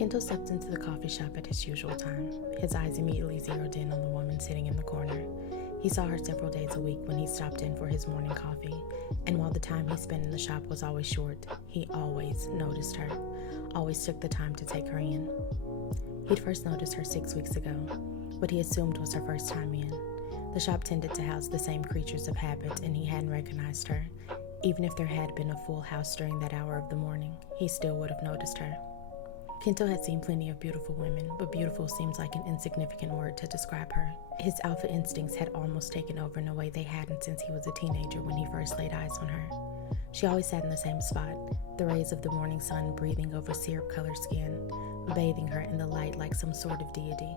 Kento stepped into the coffee shop at his usual time. His eyes immediately zeroed in on the woman sitting in the corner. He saw her several days a week when he stopped in for his morning coffee, and while the time he spent in the shop was always short, he always noticed her, always took the time to take her in. He'd first noticed her 6 weeks ago, what he assumed was her first time in. The shop tended to house the same creatures of habit, and he hadn't recognized her. Even if there had been a full house during that hour of the morning, he still would have noticed her. Kento had seen plenty of beautiful women, but beautiful seems like an insignificant word to describe her. His alpha instincts had almost taken over in a way they hadn't since he was a teenager when he first laid eyes on her. She always sat in the same spot, the rays of the morning sun breathing over syrup-colored skin, bathing her in the light like some sort of deity.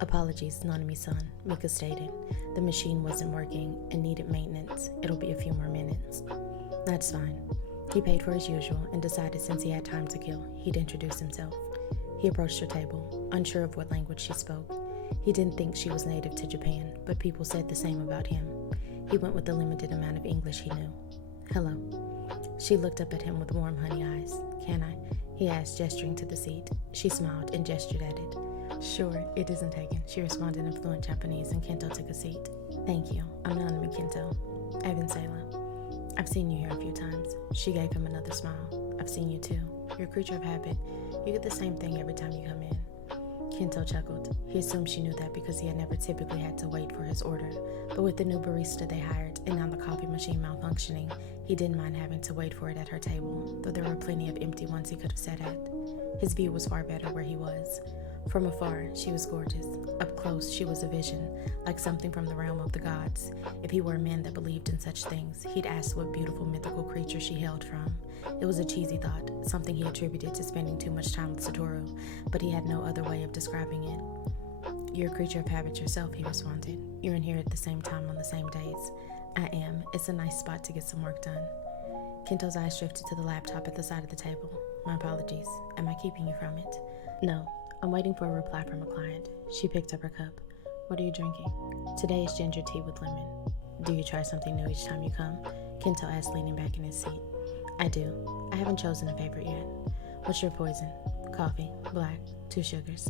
"Apologies, Nanami-san," Mika stated. "The machine wasn't working and needed maintenance. It'll be a few more minutes." "That's fine." He paid for as usual and decided since he had time to kill, he'd introduce himself. He approached her table, unsure of what language she spoke. He didn't think she was native to Japan, but people said the same about him. He went with the limited amount of English he knew. "Hello." She looked up at him with warm honey eyes. "Can I?" he asked, gesturing to the seat. She smiled and gestured at it. "Sure, it isn't taken," she responded in fluent Japanese, and Kento took a seat. "Thank you. I'm Nanami Kento. I've been Sailor. I've seen you here a few times." She gave him another smile. "I've seen you too. You're a creature of habit. You get the same thing every time you come in." Kento chuckled. He assumed she knew that because he had never typically had to wait for his order. But with the new barista they hired, and now the coffee machine malfunctioning, he didn't mind having to wait for it at her table, though there were plenty of empty ones he could have sat at. His view was far better where he was. From afar, she was gorgeous. Up close, she was a vision, like something from the realm of the gods. If he were a man that believed in such things, he'd ask what beautiful mythical creature she hailed from. It was a cheesy thought, something he attributed to spending too much time with Suguru, but he had no other way of describing it. "You're a creature of habit yourself," he responded. "You're in here at the same time on the same days." "I am. It's a nice spot to get some work done." Kento's eyes drifted to the laptop at the side of the table. "My apologies. Am I keeping you from it?" "No. I'm waiting for a reply from a client." She picked up her cup. "What are you drinking?" "Today is ginger tea with lemon." "Do you try something new each time you come?" Kento asked, leaning back in his seat. "I do. I haven't chosen a favorite yet." "What's your poison?" "Coffee. Black. 2 sugars."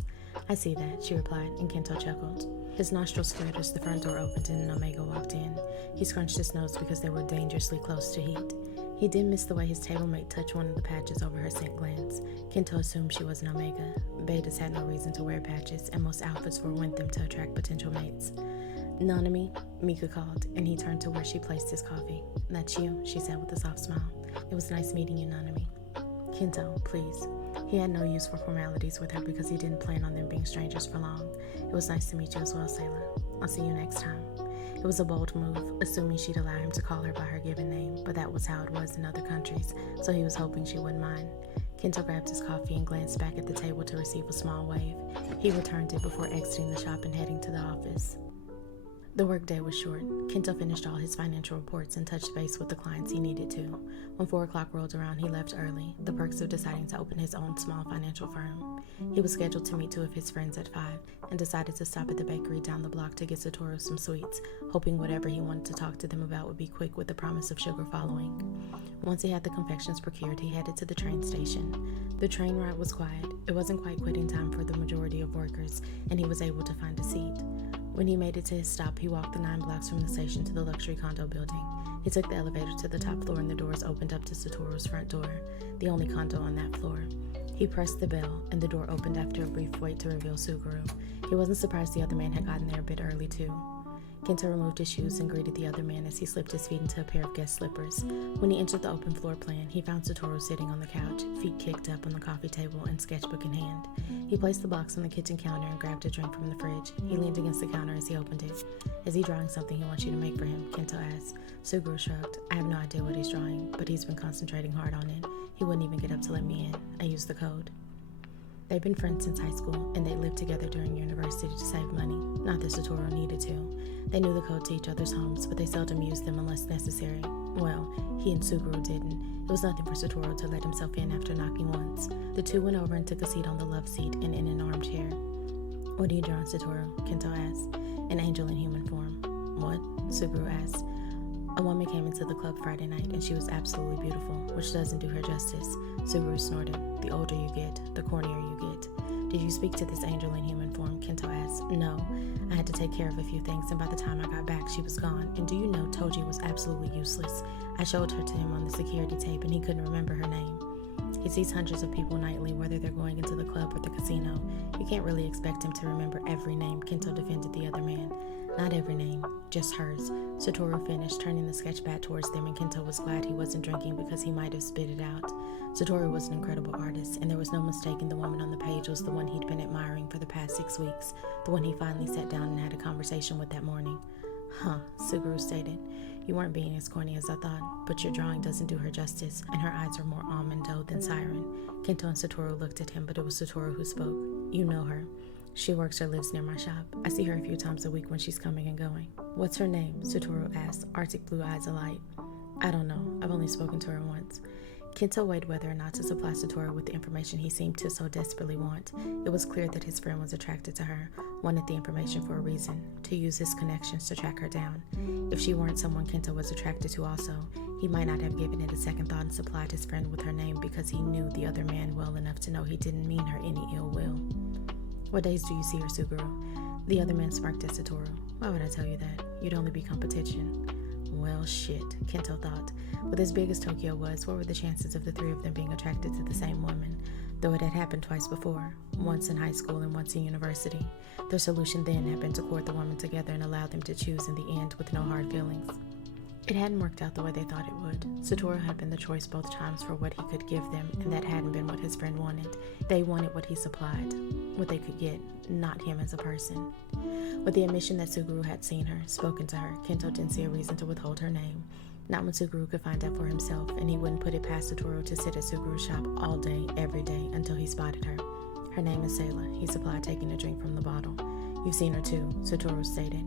"I see that," she replied, and Kento chuckled. His nostrils flared as the front door opened and an Omega walked in. He scrunched his nose because they were dangerously close to heat. He did miss the way his table mate touched one of the patches over her scent glands. Kento assumed she was an Omega. Betas had no reason to wear patches, and most outfits forewent them to attract potential mates. "Nanami," Mika called, and he turned to where she placed his coffee. "That's you," she said with a soft smile. "It was nice meeting you, Nanami." "Kento, please." He had no use for formalities with her because he didn't plan on them being strangers for long. "It was nice to meet you as well, Sailor. I'll see you next time." It was a bold move, assuming she'd allow him to call her by her given name, but that was how it was in other countries, so he was hoping she wouldn't mind. Kento grabbed his coffee and glanced back at the table to receive a small wave. He returned it before exiting the shop and heading to the office. The workday was short. Kento finished all his financial reports and touched base with the clients he needed to. When 4 o'clock rolled around, he left early, the perks of deciding to open his own small financial firm. He was scheduled to meet 2 of his friends at 5 and decided to stop at the bakery down the block to get Satoru some sweets, hoping whatever he wanted to talk to them about would be quick with the promise of sugar following. Once he had the confections procured, he headed to the train station. The train ride was quiet. It wasn't quite quitting time for the majority of workers, and he was able to find a seat. When he made it to his stop, he walked the 9 blocks from the station to the luxury condo building. He took the elevator to the top floor and the doors opened up to Satoru's front door, the only condo on that floor. He pressed the bell, and the door opened after a brief wait to reveal Suguru. He wasn't surprised the other man had gotten there a bit early, too. Kento removed his shoes and greeted the other man as he slipped his feet into a pair of guest slippers. When he entered the open floor plan, he found Satoru sitting on the couch, feet kicked up on the coffee table and sketchbook in hand. He placed the box on the kitchen counter and grabbed a drink from the fridge. He leaned against the counter as he opened it. "Is he drawing something he wants you to make for him?" Kento asked. Suguru shrugged. "I have no idea what he's drawing, but he's been concentrating hard on it. He wouldn't even get up to let me in. I used the code." They'd been friends since high school, and they lived together during university to save money. Not that Satoru needed to. They knew the code to each other's homes, but they seldom used them unless necessary. Well, he and Suguru didn't. It was nothing for Satoru to let himself in after knocking once. The two went over and took a seat on the love seat and in an armchair. "What are you drawing, Satoru?" Kento asked. "An angel in human form." "What?" Suguru asked. A woman came into the club Friday night and she was absolutely beautiful, which doesn't do her justice. Suguru snorted. The older you get, the cornier you get. Did you speak to this angel in human form? Kento asked. No. I had to take care of a few things, and by the time I got back, she was gone. And do you know, Toji was absolutely useless. I showed her to him on the security tape, and he couldn't remember her name. He sees hundreds of people nightly, whether they're going into the club or the casino. You can't really expect him to remember every name, Kento defended the other man. Not every name, just hers. Satoru finished, turning the sketch pad towards them, and Kento was glad he wasn't drinking because he might have spit it out. Satoru was an incredible artist, and there was no mistaking the woman on the page was the one he'd been admiring for the past 6 weeks, the one he finally sat down and had a conversation with that morning. Huh, Suguru stated. You weren't being as corny as I thought, but your drawing doesn't do her justice, and her eyes are more almond dough than siren. Kento and Satoru looked at him, but it was Satoru who spoke. You know her. She works or lives near my shop. I see her a few times a week when she's coming and going. What's her name? Satoru asked, Arctic blue eyes alight. I don't know. I've only spoken to her once. Kento weighed whether or not to supply Satoru with the information he seemed to so desperately want. It was clear that his friend was attracted to her, wanted the information for a reason, to use his connections to track her down. If she weren't someone Kento was attracted to also, he might not have given it a second thought and supplied his friend with her name because he knew the other man well enough to know he didn't mean her any ill will. What days do you see her, Suguru? The other man smirked at Satoru. Why would I tell you that? You'd only be competition. Well, shit, Kento thought. With as big as Tokyo was, what were the chances of the three of them being attracted to the same woman? Though it had happened twice before, once in high school and once in university. Their solution then had been to court the woman together and allow them to choose in the end with no hard feelings. It hadn't worked out the way they thought it would. Satoru had been the choice both times for what he could give them, and that hadn't been what his friend wanted. They wanted what he supplied, what they could get, not him as a person. With the admission that Suguru had seen her, spoken to her, Kento didn't see a reason to withhold her name. Not when Suguru could find out for himself, and he wouldn't put it past Satoru to sit at Suguru's shop all day, every day, until he spotted her. Her name is Selah, he supplied, taking a drink from the bottle. You've seen her too, Satoru stated.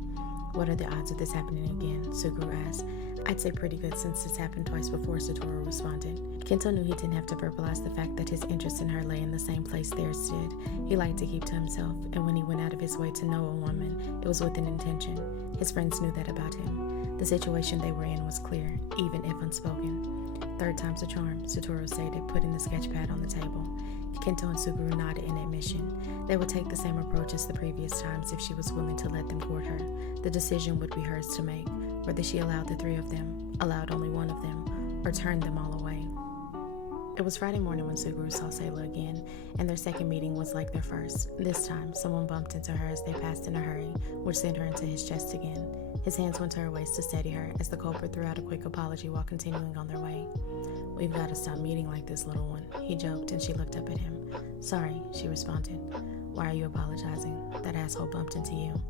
What are the odds of this happening again? Suguru asked. I'd say pretty good since it's happened twice before, Satoru responded. Kento knew he didn't have to verbalize the fact that his interest in her lay in the same place theirs did. He liked to keep to himself, and when he went out of his way to know a woman, it was with an intention. His friends knew that about him. The situation they were in was clear, even if unspoken. Third time's a charm, Satoru stated, putting the sketch pad on the table. Kento and Suguru nodded in admission. They would take the same approach as the previous times if she was willing to let them court her. The decision would be hers to make, whether she allowed the three of them, allowed only one of them, or turned them all away. It was Friday morning when Suguru saw Selah again, and their second meeting was like their first. This time, someone bumped into her as they passed in a hurry, which sent her into his chest again. His hands went to her waist to steady her as the culprit threw out a quick apology while continuing on their way. We've got to stop meeting like this, little one, he joked, and she looked up at him. Sorry, she responded. Why are you apologizing? That asshole bumped into you.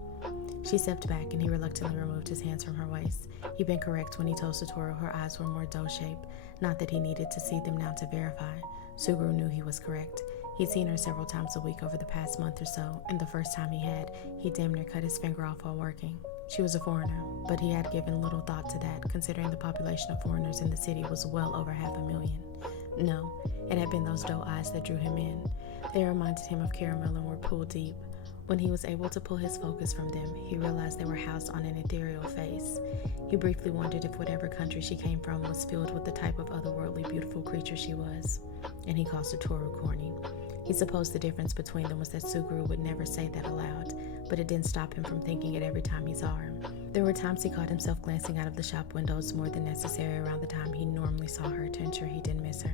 She stepped back, and he reluctantly removed his hands from her waist. He'd been correct when he told Satoru her eyes were more dough-shaped, not that he needed to see them now to verify. Suguru knew he was correct. He'd seen her several times a week over the past month or so, and the first time he damn near cut his finger off while working. She was a foreigner, but he had given little thought to that, considering the population of foreigners in the city was well over 500,000. No, it had been those doe eyes that drew him in. They reminded him of caramel and were pool deep. When he was able to pull his focus from them, he realized they were housed on an ethereal face. He briefly wondered if whatever country she came from was filled with the type of otherworldly beautiful creature she was. And he called Satoru corny. He supposed the difference between them was that Suguru would never say that aloud, but it didn't stop him from thinking it every time he saw her. There were times he caught himself glancing out of the shop windows more than necessary around the time he normally saw her to ensure he didn't miss her.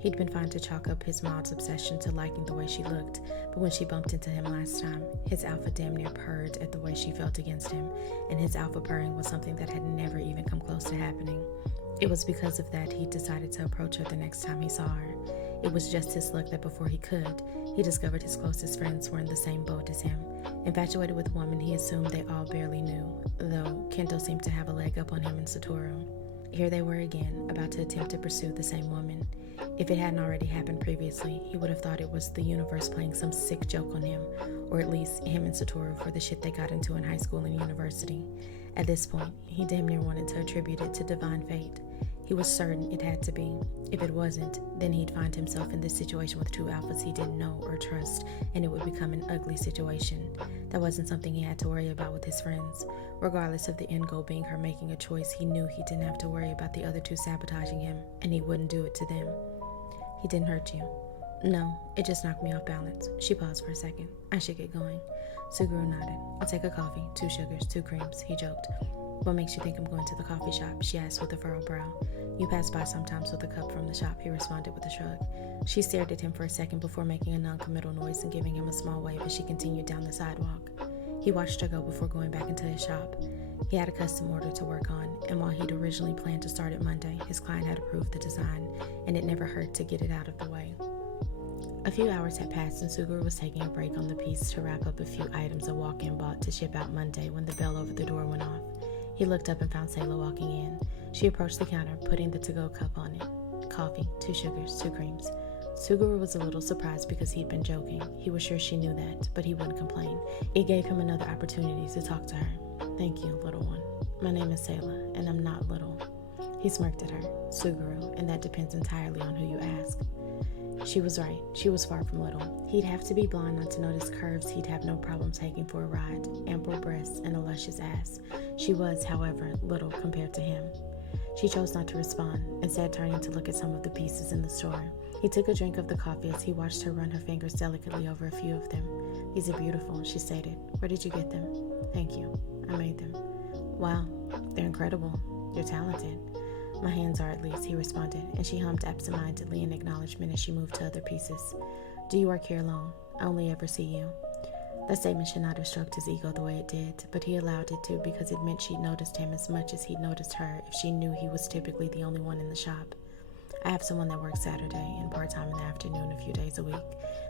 He'd been fine to chalk up his mild obsession to liking the way she looked, but when she bumped into him last time, his alpha damn near purred at the way she felt against him, and his alpha purring was something that had never even come close to happening. It was because of that he decided to approach her the next time he saw her. It was just his luck that before he could, he discovered his closest friends were in the same boat as him. Infatuated with a woman he assumed they all barely knew, though Kento seemed to have a leg up on him and Satoru. Here they were again, about to attempt to pursue the same woman. If it hadn't already happened previously, he would have thought it was the universe playing some sick joke on him, or at least him and Satoru for the shit they got into in high school and university. At this point, he damn near wanted to attribute it to divine fate. He was certain it had to be. If it wasn't, then he'd find himself in this situation with two alphas he didn't know or trust, and it would become an ugly situation. That wasn't something he had to worry about with his friends. Regardless of the end goal being her making a choice, he knew he didn't have to worry about the other two sabotaging him, and he wouldn't do it to them. He didn't hurt you. No, it just knocked me off balance. She paused for a second. I should get going. Suguru nodded. I'll take a coffee, 2 sugars, 2 creams, he joked. What makes you think I'm going to the coffee shop? She asked with a furrowed brow. You pass by sometimes with a cup from the shop, he responded with a shrug. She stared at him for a second before making a non-committal noise and giving him a small wave as she continued down the sidewalk. He watched her go before going back into his shop. He had a custom order to work on, and while he'd originally planned to start it Monday, his client had approved the design, and it never hurt to get it out of the way. A few hours had passed and Suguru was taking a break on the piece to wrap up a few items a walk-in bought to ship out Monday when the bell over the door went off. He looked up and found Sayla walking in. She approached the counter, putting the to-go cup on it. Coffee, 2 sugars, 2 creams. Suguru was a little surprised because he'd been joking. He was sure she knew that, but he wouldn't complain. It gave him another opportunity to talk to her. Thank you, little one. My name is Sayla, and I'm not little. He smirked at her. Suguru, and that depends entirely on who you ask. She was right. She was far from little. He'd have to be blind not to notice curves he'd have no problem taking for a ride, ample breasts, and a luscious ass. She was, however, little compared to him. She chose not to respond, instead turning to look at some of the pieces in the store. He took a drink of the coffee as he watched her run her fingers delicately over a few of them. These are beautiful, she stated. Where did you get them? Thank you. I made them. Wow, they're incredible. You're talented. My hands are, at least, he responded, and she hummed absentmindedly in acknowledgement as she moved to other pieces. Do you work here alone? I only ever see you. That statement should not have stroked his ego the way it did, but he allowed it to because it meant she'd noticed him as much as he'd noticed her if she knew he was typically the only one in the shop. I have someone that works Saturday and part-time in the afternoon a few days a week.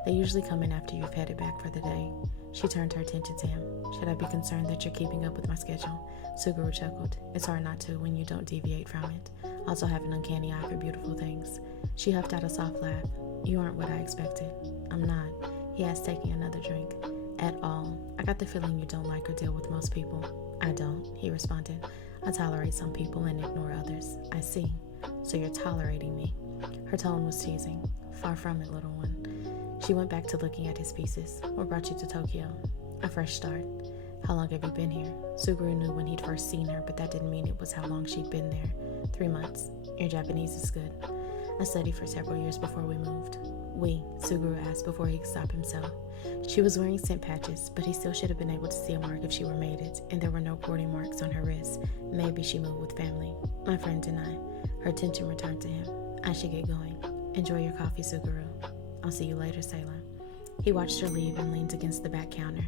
They usually come in after you've headed back for the day. She turned her attention to him. Should I be concerned that you're keeping up with my schedule? Suguru chuckled. It's hard not to when you don't deviate from it. I also have an uncanny eye for beautiful things. She huffed out a soft laugh. You aren't what I expected. I'm not, he asked, taking another drink. At all. I got the feeling you don't like or deal with most people. I don't, he responded. I tolerate some people and ignore others. I see. So you're tolerating me. Her tone was teasing. Far from it, little one. She went back to looking at his pieces. What brought you to Tokyo? A fresh start. How long have you been here? Suguru knew when he'd first seen her, but that didn't mean it was how long she'd been there. 3 months. Your Japanese is good. I studied for several years before we moved. Suguru asked before he could stop himself. She was wearing scent patches, but he still should have been able to see a mark if she were mated, and there were no courting marks on her wrist. Maybe she moved with family. My friend and I. Her attention returned to him. I should get going. Enjoy your coffee, Suguru. I'll see you later, Sayla. He watched her leave and leaned against the back counter.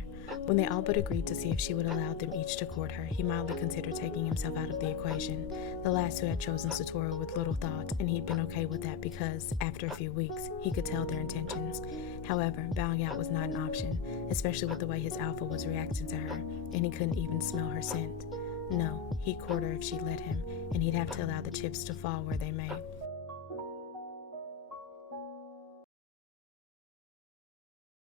When they all but agreed to see if she would allow them each to court her, he mildly considered taking himself out of the equation. The last two had chosen Satoru with little thought, and he'd been okay with that because, after a few weeks, he could tell their intentions. However, bowing out was not an option, especially with the way his alpha was reacting to her, and he couldn't even smell her scent. No, he'd court her if she let him, and he'd have to allow the chips to fall where they may.